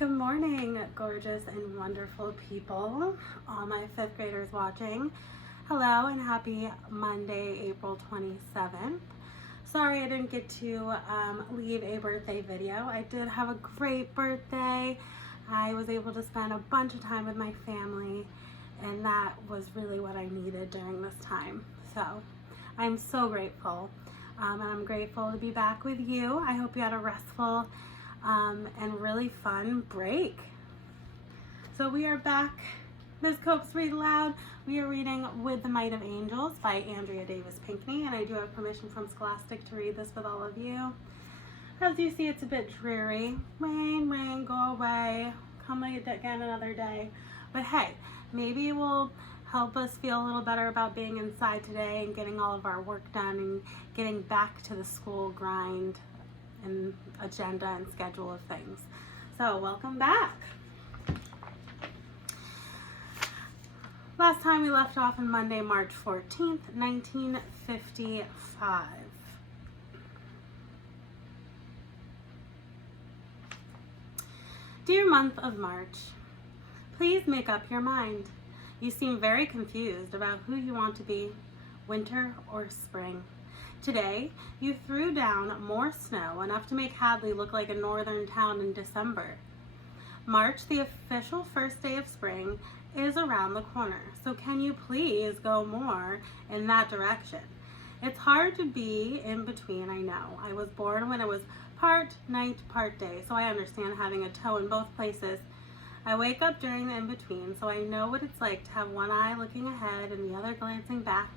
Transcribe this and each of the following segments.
Good morning, gorgeous and wonderful people, all my fifth graders watching. Hello and happy Monday, April 27th. Sorry I didn't get to leave a birthday video. I did have a great birthday. I was able to spend a bunch of time with my family, and that was really what I needed during this time. So I'm so grateful, and I'm grateful to be back with you. I hope you had a restful and really fun break. So we are back. Ms. Copes Read Aloud. We are reading With the Might of Angels by Andrea Davis Pinkney, and I do have permission from Scholastic to read this with all of you. As you see, it's a bit dreary. Rain, rain, go away. Come again another day. But hey, maybe it will help us feel a little better about being inside today and getting all of our work done and getting back to the school grind and agenda and schedule of things. So welcome back. Last time we left off on Monday, March 14th, 1955. Dear month of March, please make up your mind. You seem very confused about who you want to be, winter or spring. Today, you threw down more snow, enough to make Hadley look like a northern town in December. March, the official first day of spring, is around the corner, so can you please go more in that direction? It's hard to be in between, I know. I was born when it was part night, part day, so I understand having a toe in both places. I wake up during the in-between, so I know what it's like to have one eye looking ahead and the other glancing back.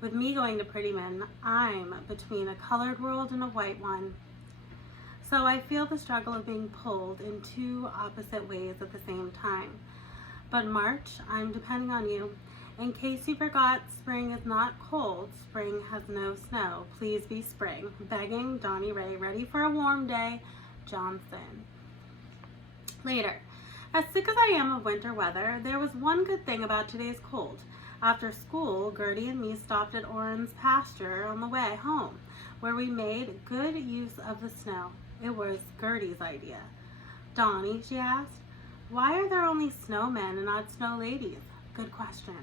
With me going to Pretty Men, I'm between a colored world and a white one. So I feel the struggle of being pulled in two opposite ways at the same time. But March, I'm depending on you. In case you forgot, spring is not cold. Spring has no snow. Please be spring. Begging, Donnie Ray. Ready for a warm day, Johnson. Later. As sick as I am of winter weather, there was one good thing about today's cold. After school, Gertie and me stopped at Orrin's pasture on the way home, where we made good use of the snow. It was Gertie's idea. Donnie, she asked, why are there only snowmen and not snow ladies? Good question.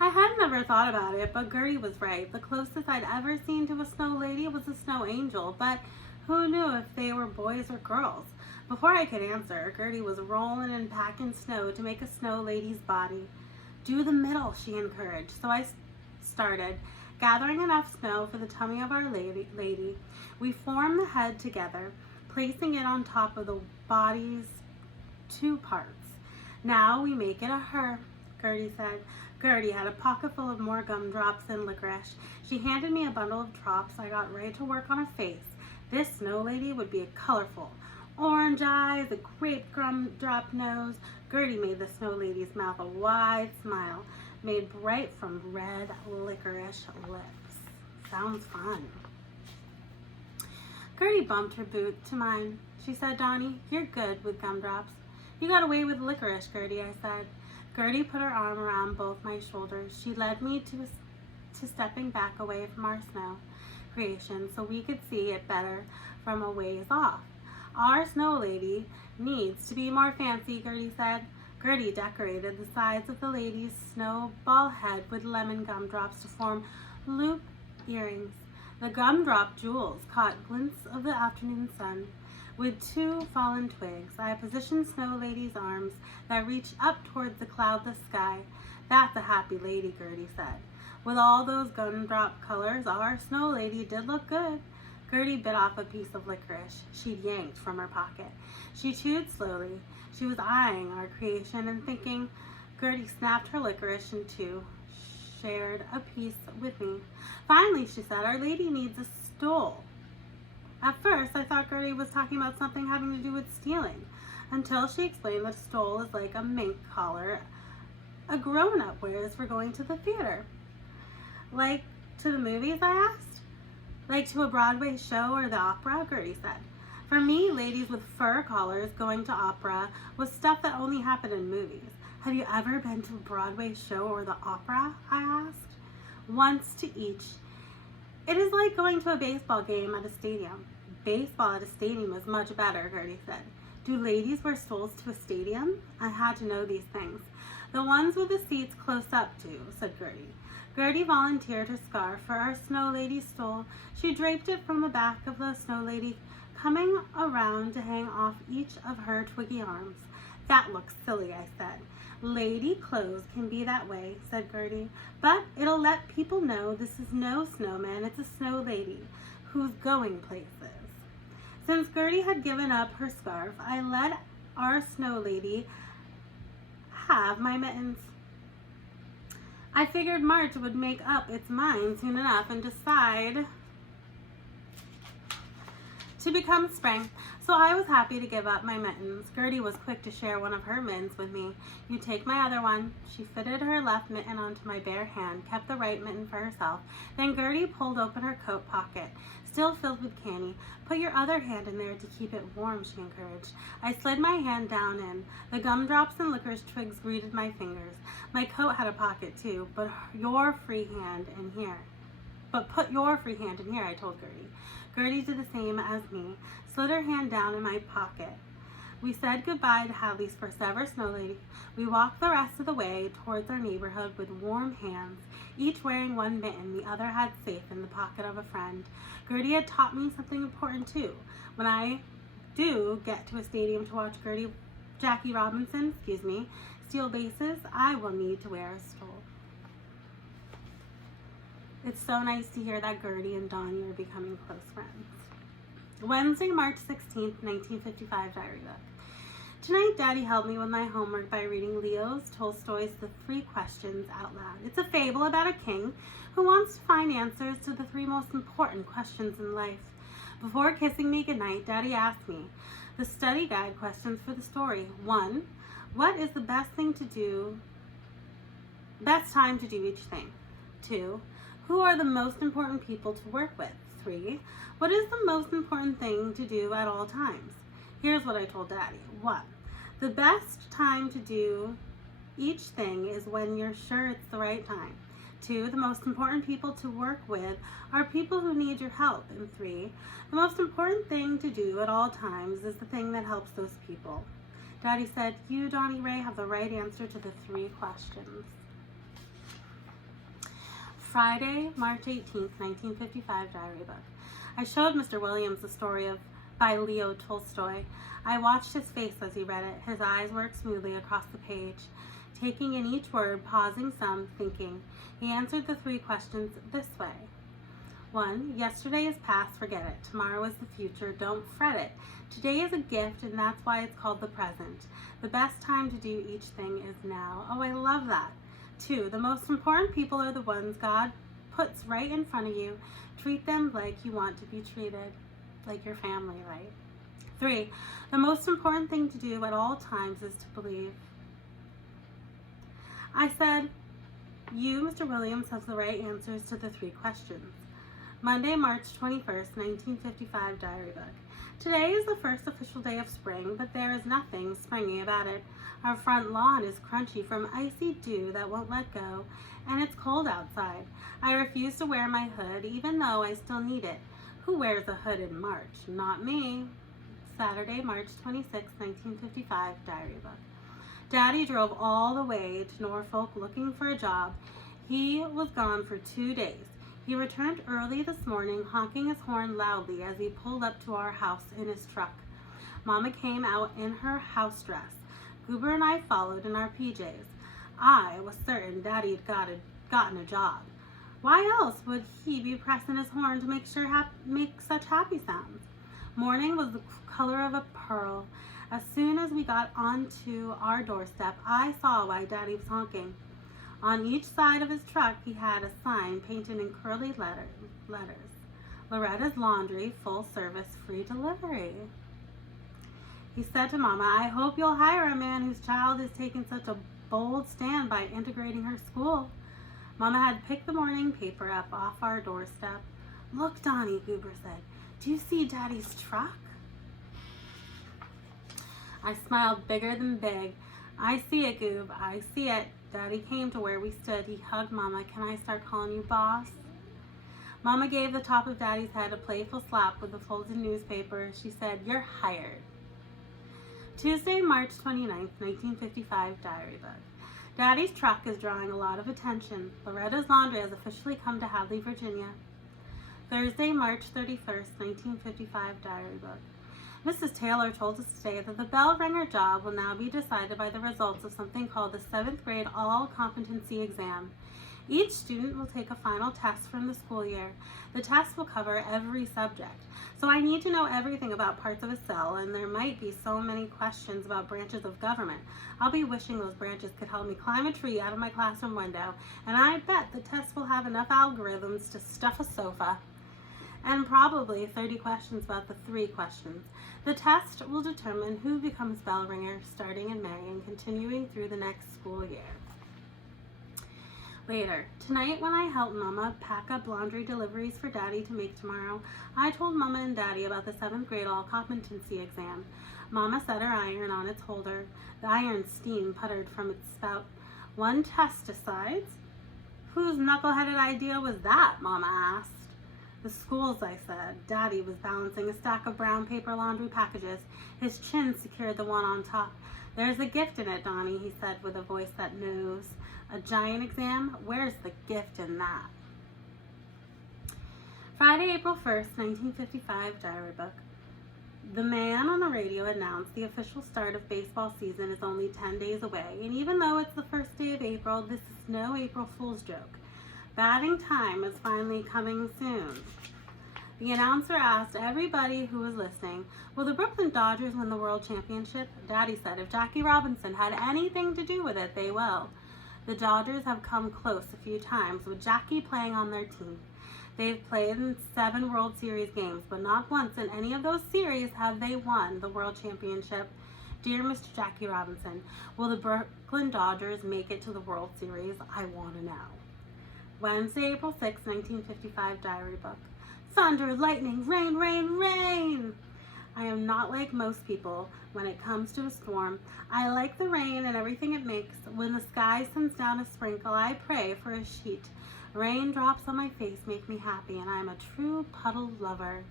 I had never thought about it, but Gertie was right. The closest I'd ever seen to a snow lady was a snow angel, but who knew if they were boys or girls? Before I could answer, Gertie was rolling and packing snow to make a snow lady's body. Do the middle, she encouraged. So I started, gathering enough snow for the tummy of our lady. We formed the head together, placing it on top of the body's two parts. Now we make it a her, Gertie said. Gertie had a pocket full of more gumdrops and licorice. She handed me a bundle of drops. I got right to work on a face. This snow lady would be a colorful orange eyes, a grape gumdrop nose. Gertie made the snow lady's mouth a wide smile, made bright from red licorice lips. Sounds fun. Gertie bumped her boot to mine. She said, Donnie, you're good with gumdrops. You got away with licorice, Gertie, I said. Gertie put her arm around both my shoulders. She led me to stepping back away from our snow creation so we could see it better from a ways off. Our snow lady needs to be more fancy, Gertie said. Gertie decorated the sides of the lady's snowball head with lemon gumdrops to form loop earrings. The gumdrop jewels caught glints of the afternoon sun. With two fallen twigs, I positioned Snow Lady's arms that reached up towards the cloudless sky. That's a happy lady, Gertie said. With all those gumdrop colors, our Snow Lady did look good. Gertie bit off a piece of licorice she'd yanked from her pocket. She chewed slowly. She was eyeing our creation and thinking. Gertie snapped her licorice in two, shared a piece with me. Finally, she said, our lady needs a stole. At first, I thought Gertie was talking about something having to do with stealing, until she explained that a stole is like a mink collar a grown-up wears for going to the theater. Like to the movies, I asked? Like to a Broadway show or the opera, Gertie said. For me, ladies with fur collars going to opera was stuff that only happened in movies. Have you ever been to a Broadway show or the opera? I asked. Once to each. It is like going to a baseball game at a stadium. Baseball at a stadium is much better, Gertie said. Do ladies wear stoles to a stadium? I had to know these things. The ones with the seats close up to, said Gertie. Gertie volunteered her scarf for our snow lady's stole. She draped it from the back of the snow lady, coming around to hang off each of her twiggy arms. That looks silly, I said. Lady clothes can be that way, said Gertie, but it'll let people know this is no snowman, it's a snow lady who's going places. Since Gertie had given up her scarf, I let our snow lady have my mittens. I figured March would make up its mind soon enough and decide to become spring, so I was happy to give up my mittens. Gertie was quick to share one of her mittens with me. You take my other one. She fitted her left mitten onto my bare hand, kept the right mitten for herself. Then Gertie pulled open her coat pocket, still filled with candy. Put your other hand in there to keep it warm, she encouraged. I slid my hand down in. The gumdrops and licorice twigs greeted my fingers. My coat had a pocket too, but your free hand in here. But put your free hand in here, I told Gertie. Gertie did the same as me, slid her hand down in my pocket. We said goodbye to Hadley's first ever snow lady. We walked the rest of the way towards our neighborhood with warm hands, each wearing one mitten the other had safe in the pocket of a friend. Gertie had taught me something important too. When I do get to a stadium to watch Jackie Robinson, steal bases, I will need to wear a stole. It's so nice to hear that Gertie and Dawnie are becoming close friends. Wednesday, March 16th, 1955 diary book. Tonight, Daddy helped me with my homework by reading Leo Tolstoy's The Three Questions out loud. It's a fable about a king who wants to find answers to the three most important questions in life. Before kissing me goodnight, Daddy asked me the study guide questions for the story. 1. What is the best time to do each thing? 2. Who are the most important people to work with? 3. What is the most important thing to do at all times? Here's what I told Daddy. 1. The best time to do each thing is when you're sure it's the right time. 2. The most important people to work with are people who need your help. And 3. The most important thing to do at all times is the thing that helps those people. Daddy said, you, Dawnie Ray, have the right answer to the 3 questions. Friday, March 18th, 1955 diary book. I showed Mr. Williams the story by Leo Tolstoy. I watched his face as he read it. His eyes worked smoothly across the page, taking in each word, pausing some, thinking. He answered the 3 questions this way. 1. Yesterday is past, forget it. Tomorrow is the future, don't fret it. Today is a gift, and that's why it's called the present. The best time to do each thing is now. Oh, I love that. 2. The most important people are the ones God puts right in front of you. Treat them like you want to be treated, like your family, right? 3. The most important thing to do at all times is to believe. I said, you, Mr. Williams, has the right answers to the 3 questions. Monday, March 21st, 1955 diary book. Today is the first official day of spring, but there is nothing springy about it. Our front lawn is crunchy from icy dew that won't let go, and it's cold outside. I refuse to wear my hood, even though I still need it. Who wears a hood in March? Not me. Saturday, March 26, 1955, diary book. Daddy drove all the way to Norfolk looking for a job. He was gone for 2 days. He returned early this morning, honking his horn loudly as he pulled up to our house in his truck. Mama came out in her house dress. Goober and I followed in our PJs. I was certain Daddy had gotten a job. Why else would he be pressing his horn to make such happy sounds? Morning was the color of a pearl. As soon as we got onto our doorstep, I saw why Daddy was honking. On each side of his truck, he had a sign painted in curly letters. Loretta's Laundry, full service, free delivery. He said to Mama, I hope you'll hire a man whose child is taking such a bold stand by integrating her school. Mama had picked the morning paper up off our doorstep. Look, Dawnie, Goober said. Do you see Daddy's truck? I smiled bigger than big. I see it, Goob. I see it. Daddy came to where we stood. He hugged Mama. Can I start calling you boss? Mama gave the top of Daddy's head a playful slap with the folded newspaper. She said, "You're hired." Tuesday, March 29th, 1955, diary book. Daddy's truck is drawing a lot of attention. Loretta's Laundry has officially come to Hadley, Virginia. Thursday, March 31st, 1955, diary book. Mrs. Taylor told us today that the bell ringer job will now be decided by the results of something called the 7th grade all competency exam. Each student will take a final test from the school year. The test will cover every subject. So I need to know everything about parts of a cell, and there might be so many questions about branches of government. I'll be wishing those branches could help me climb a tree out of my classroom window, and I bet the test will have enough algorithms to stuff a sofa. And probably 30 questions about the 3 questions. The test will determine who becomes bell ringer starting in May and continuing through the next school year. Later, tonight when I helped Mama pack up laundry deliveries for Daddy to make tomorrow, I told Mama and Daddy about the 7th grade all competency exam. Mama set her iron on its holder. The iron steam puttered from its spout. One test decides. Whose knuckleheaded idea was that? Mama asked. The school's, I said. Daddy was balancing a stack of brown paper laundry packages. His chin secured the one on top. There's a gift in it, Dawnie, he said with a voice that knows. A giant exam? Where's the gift in that? Friday, April 1st, 1955, diary book. The man on the radio announced the official start of baseball season is only 10 days away, and even though it's the first day of April, this is no April Fool's joke. Batting time is finally coming soon. The announcer asked everybody who was listening, will the Brooklyn Dodgers win the World Championship? Daddy said if Jackie Robinson had anything to do with it, they will. The Dodgers have come close a few times with Jackie playing on their team. They've played in 7 World Series games, but not once in any of those series have they won the World Championship. Dear Mr. Jackie Robinson, will the Brooklyn Dodgers make it to the World Series? I want to know. Wednesday, April 6, 1955, diary book. Thunder, lightning, rain, rain, rain! I am not like most people when it comes to a storm. I like the rain and everything it makes. When the sky sends down a sprinkle, I pray for a sheet. Raindrops on my face make me happy, and I am a true puddle lover.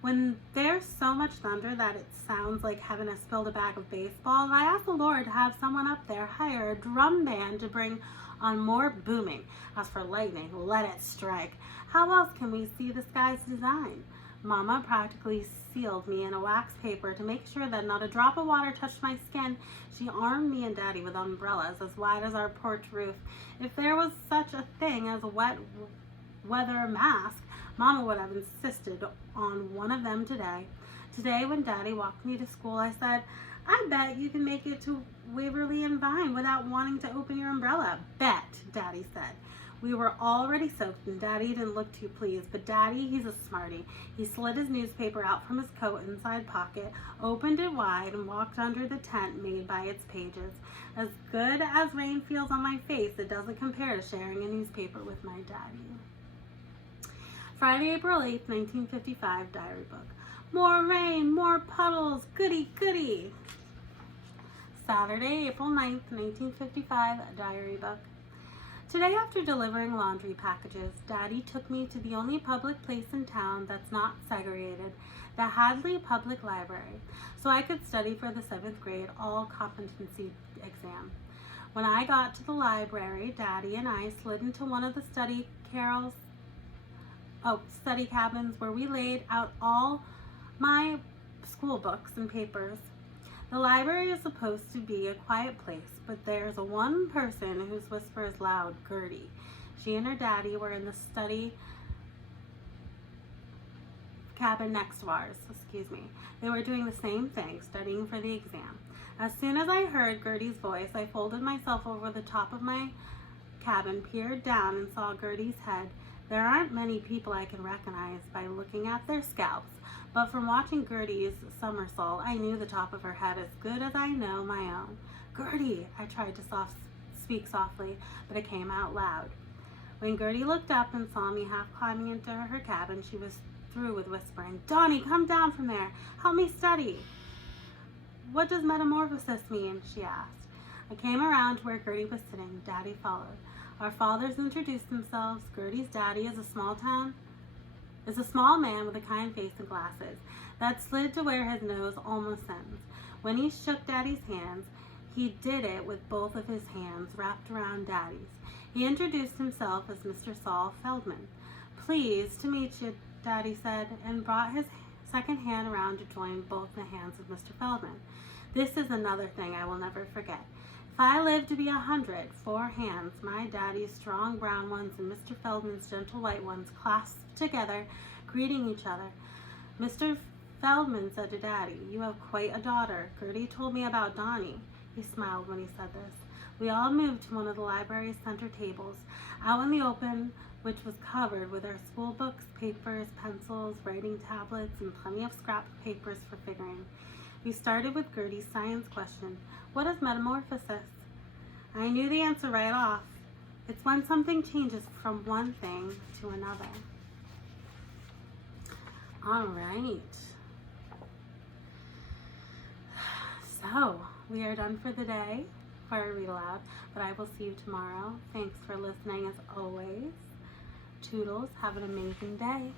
When there's so much thunder that it sounds like heaven has spilled a bag of baseball, I ask the Lord to have someone up there hire a drum band to bring on more booming. As for lightning, let it strike. How else can we see the sky's design? Mama practically sealed me in a wax paper to make sure that not a drop of water touched my skin. She armed me and Daddy with umbrellas as wide as our porch roof. If there was such a thing as a wet weather mask, Mama would have insisted on one of them today. Today, when Daddy walked me to school, I said, I bet you can make it to Waverly and Vine without wanting to open your umbrella. Bet, Daddy said. We were already soaked and Daddy didn't look too pleased, but Daddy, he's a smarty. He slid his newspaper out from his coat inside pocket, opened it wide, and walked under the tent made by its pages. As good as rain feels on my face, it doesn't compare to sharing a newspaper with my Daddy. Friday, April 8th, 1955, diary book. More rain, more puddles, goody, goody. Saturday, April 9th, 1955, diary book. Today, after delivering laundry packages, Daddy took me to the only public place in town that's not segregated, the Hadley Public Library, so I could study for the 7th grade all competency exam. When I got to the library, Daddy and I slid into one of the study cabins where we laid out all my school books and papers. The library is supposed to be a quiet place, but there's one person whose whisper is loud, Gertie. She and her daddy were in the study cabin next to ours, They were doing the same thing, studying for the exam. As soon as I heard Gertie's voice, I folded myself over the top of my cabin, peered down, and saw Gertie's head. There aren't many people I can recognize by looking at their scalps, but from watching Gertie's somersault, I knew the top of her head as good as I know my own. Gertie, I tried to speak softly, but it came out loud. When Gertie looked up and saw me half climbing into her cabin, she was through with whispering, Dawnie, come down from there. Help me study. What does metamorphosis mean? She asked. I came around to where Gertie was sitting. Daddy followed. Our fathers introduced themselves. Gertie's daddy is a small-town is a small man with a kind face and glasses that slid to where his nose almost ends. When he shook Daddy's hands, he did it with both of his hands wrapped around Daddy's. He introduced himself as Mr. Saul Feldman. "Pleased to meet you," Daddy said, and brought his second hand around to join both the hands of Mr. Feldman. "This is another thing I will never forget. If I live to be 100, 4 hands, my Daddy's strong brown ones and Mr. Feldman's gentle white ones, clasped together, greeting each other. Mr. Feldman said to Daddy, 'You have quite a daughter. Gertie told me about Dawnie.'" He smiled when he said this. We all moved to one of the library's center tables, out in the open, which was covered with our school books, papers, pencils, writing tablets, and plenty of scrap papers for figuring. We started with Gertie's science question. "What is metamorphosis?" I knew the answer right off. It's when something changes from one thing to another. All right. So, we are done for the day for our read aloud, but I will see you tomorrow. Thanks for listening as always. Toodles, have an amazing day.